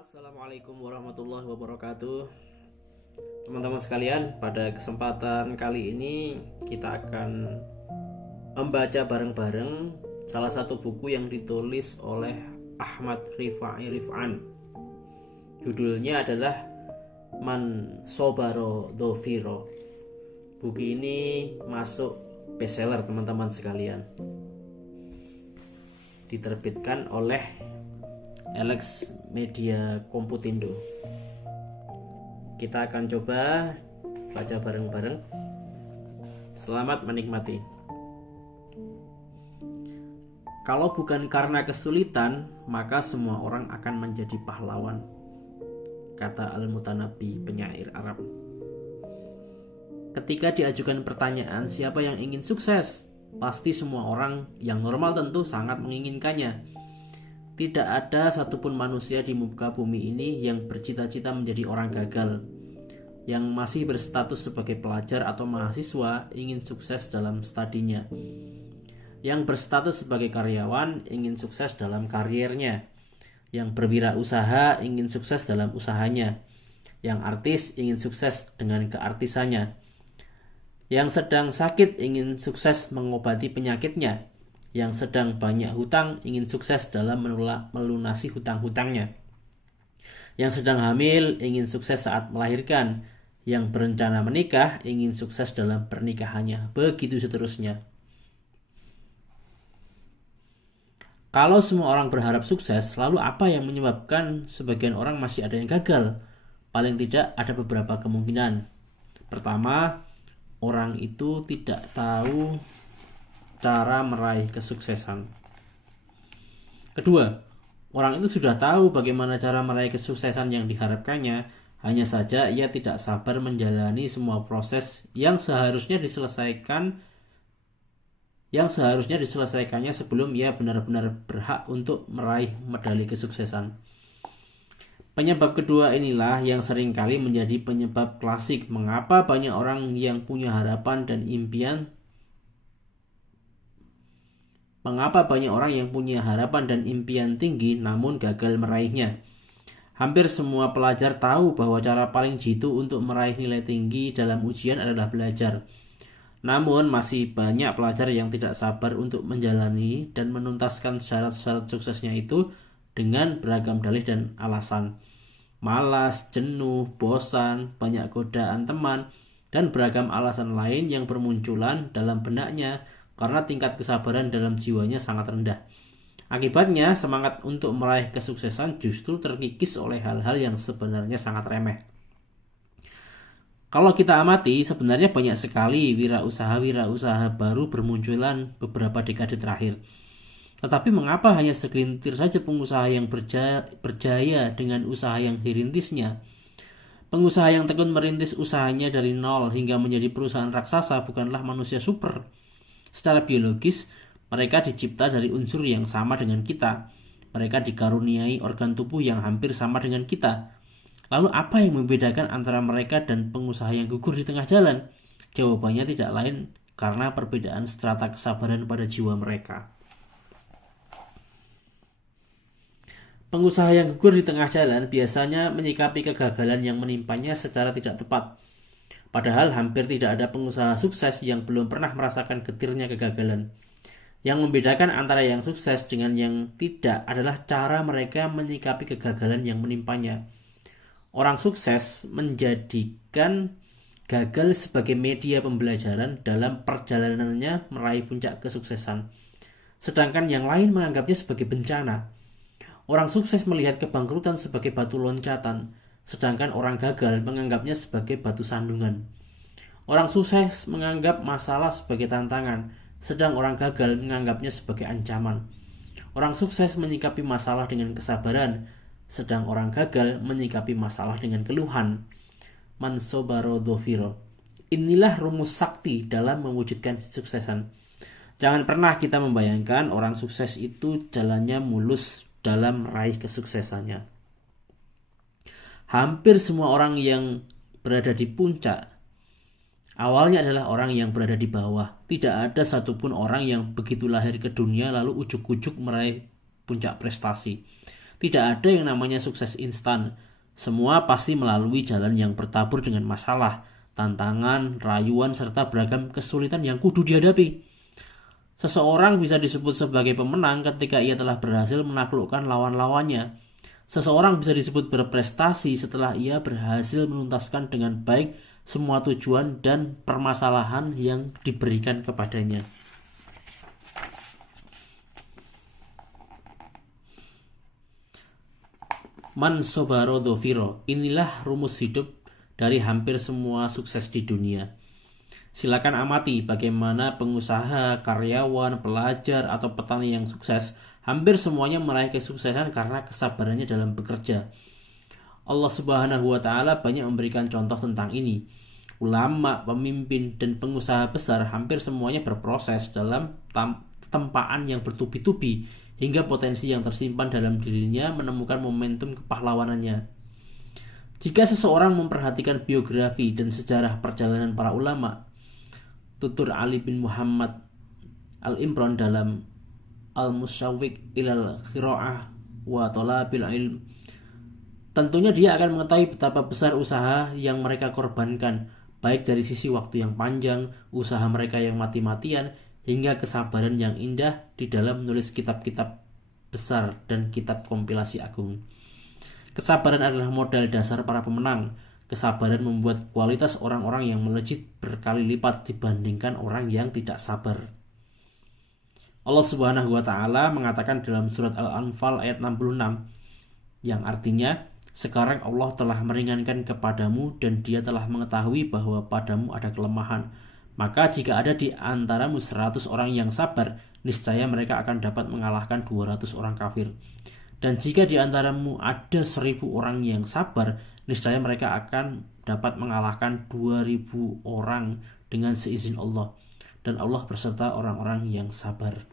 Assalamualaikum warahmatullahi wabarakatuh. Teman-teman sekalian, pada kesempatan kali ini kita akan membaca bareng-bareng salah satu buku yang ditulis oleh Ahmad Rifai Rif'an. Judulnya adalah Man Sobaro Dhofiro. Buku ini masuk bestseller teman-teman sekalian. Diterbitkan oleh Alex Media Komputindo. Kita akan coba baca bareng-bareng. Selamat menikmati. Kalau bukan karena kesulitan, maka semua orang akan menjadi pahlawan, kata Al-Mutanabbi, penyair Arab. Ketika diajukan pertanyaan siapa yang ingin sukses, pasti semua orang yang normal tentu sangat menginginkannya. Tidak ada satupun manusia di muka bumi ini yang bercita-cita menjadi orang gagal. Yang masih berstatus sebagai pelajar atau mahasiswa ingin sukses dalam studinya. Yang berstatus sebagai karyawan ingin sukses dalam karirnya. Yang berwirausaha ingin sukses dalam usahanya. Yang artis ingin sukses dengan keartisannya. Yang sedang sakit ingin sukses mengobati penyakitnya. Yang sedang banyak hutang ingin sukses dalam melunasi hutang-hutangnya. Yang sedang hamil ingin sukses saat melahirkan. Yang berencana menikah ingin sukses dalam pernikahannya. Begitu seterusnya. Kalau semua orang berharap sukses, lalu apa yang menyebabkan sebagian orang masih ada yang gagal? Paling tidak ada beberapa kemungkinan. Pertama, orang itu tidak tahu cara meraih kesuksesan. Kedua, orang itu sudah tahu bagaimana cara meraih kesuksesan yang diharapkannya, hanya saja ia tidak sabar menjalani semua proses yang seharusnya diselesaikannya sebelum ia benar-benar berhak untuk meraih medali kesuksesan. Penyebab kedua inilah yang seringkali menjadi penyebab klasik mengapa banyak orang yang punya harapan dan impian tinggi namun gagal meraihnya. Hampir semua pelajar tahu bahwa cara paling jitu untuk meraih nilai tinggi dalam ujian adalah belajar. Namun masih banyak pelajar yang tidak sabar untuk menjalani dan menuntaskan syarat-syarat suksesnya itu dengan beragam dalih dan alasan. Malas, jenuh, bosan, banyak godaan teman, dan beragam alasan lain yang bermunculan dalam benaknya karena tingkat kesabaran dalam jiwanya sangat rendah. Akibatnya, semangat untuk meraih kesuksesan justru terkikis oleh hal-hal yang sebenarnya sangat remeh. Kalau kita amati, sebenarnya banyak sekali wirausaha baru bermunculan beberapa dekade terakhir. Tetapi mengapa hanya segelintir saja pengusaha yang berjaya dengan usaha yang dirintisnya? Pengusaha yang tekun merintis usahanya dari nol hingga menjadi perusahaan raksasa bukanlah manusia super. Secara biologis, mereka dicipta dari unsur yang sama dengan kita. Mereka dikaruniai organ tubuh yang hampir sama dengan kita. Lalu apa yang membedakan antara mereka dan pengusaha yang gugur di tengah jalan? Jawabannya tidak lain karena perbedaan strata kesabaran pada jiwa mereka. Pengusaha yang gugur di tengah jalan biasanya menyikapi kegagalan yang menimpanya secara tidak tepat. Padahal hampir tidak ada pengusaha sukses yang belum pernah merasakan getirnya kegagalan. Yang membedakan antara yang sukses dengan yang tidak adalah cara mereka menyikapi kegagalan yang menimpanya. Orang sukses menjadikan gagal sebagai media pembelajaran dalam perjalanannya meraih puncak kesuksesan. Sedangkan yang lain menganggapnya sebagai bencana. Orang sukses melihat kebangkrutan sebagai batu loncatan, sedangkan orang gagal menganggapnya sebagai batu sandungan. Orang sukses menganggap masalah sebagai tantangan, sedang orang gagal menganggapnya sebagai ancaman. Orang sukses menyikapi masalah dengan kesabaran, sedang orang gagal menyikapi masalah dengan keluhan. Man sobaro dhofiro. Inilah rumus sakti dalam mewujudkan kesuksesan. Jangan pernah kita membayangkan orang sukses itu jalannya mulus dalam meraih kesuksesannya. Hampir semua orang yang berada di puncak awalnya adalah orang yang berada di bawah. Tidak ada satupun orang yang begitu lahir ke dunia lalu ujuk-ujuk meraih puncak prestasi. Tidak ada yang namanya sukses instan. Semua pasti melalui jalan yang bertabur dengan masalah, tantangan, rayuan, serta beragam kesulitan yang kudu dihadapi. Seseorang bisa disebut sebagai pemenang ketika ia telah berhasil menaklukkan lawan-lawannya. Seseorang bisa disebut berprestasi setelah ia berhasil menuntaskan dengan baik semua tujuan dan permasalahan yang diberikan kepadanya. Man sobaro dofiro. Inilah rumus hidup dari hampir semua sukses di dunia. Silakan amati bagaimana pengusaha, karyawan, pelajar, atau petani yang sukses. Hampir semuanya meraih kesuksesan karena kesabarannya dalam bekerja. Allah Subhanahu wa Ta'ala banyak memberikan contoh tentang ini. Ulama, pemimpin, dan pengusaha besar hampir semuanya berproses dalam tempaan yang bertubi-tubi hingga potensi yang tersimpan dalam dirinya menemukan momentum kepahlawanannya. Jika seseorang memperhatikan biografi dan sejarah perjalanan para ulama, tutur Ali bin Muhammad Al-Imran dalam Al-Musyawwiq ilal Qira'ah wa Talabil Ilm, tentunya dia akan mengetahui betapa besar usaha yang mereka korbankan, baik dari sisi waktu yang panjang, usaha mereka yang mati-matian, hingga kesabaran yang indah di dalam menulis kitab-kitab besar dan kitab kompilasi agung. Kesabaran adalah modal dasar para pemenang. Kesabaran membuat kualitas orang-orang yang melejit berkali lipat dibandingkan orang yang tidak sabar. Allah Subhanahu wa Ta'ala mengatakan dalam surat Al-Anfal ayat 66, yang artinya, sekarang Allah telah meringankan kepadamu dan Dia telah mengetahui bahwa padamu ada kelemahan. Maka jika ada di antaramu 100 orang yang sabar, niscaya mereka akan dapat mengalahkan 200 orang kafir. Dan jika di antaramu ada 1000 orang yang sabar, niscaya mereka akan dapat mengalahkan 2000 orang dengan seizin Allah. Dan Allah berserta orang-orang yang sabar.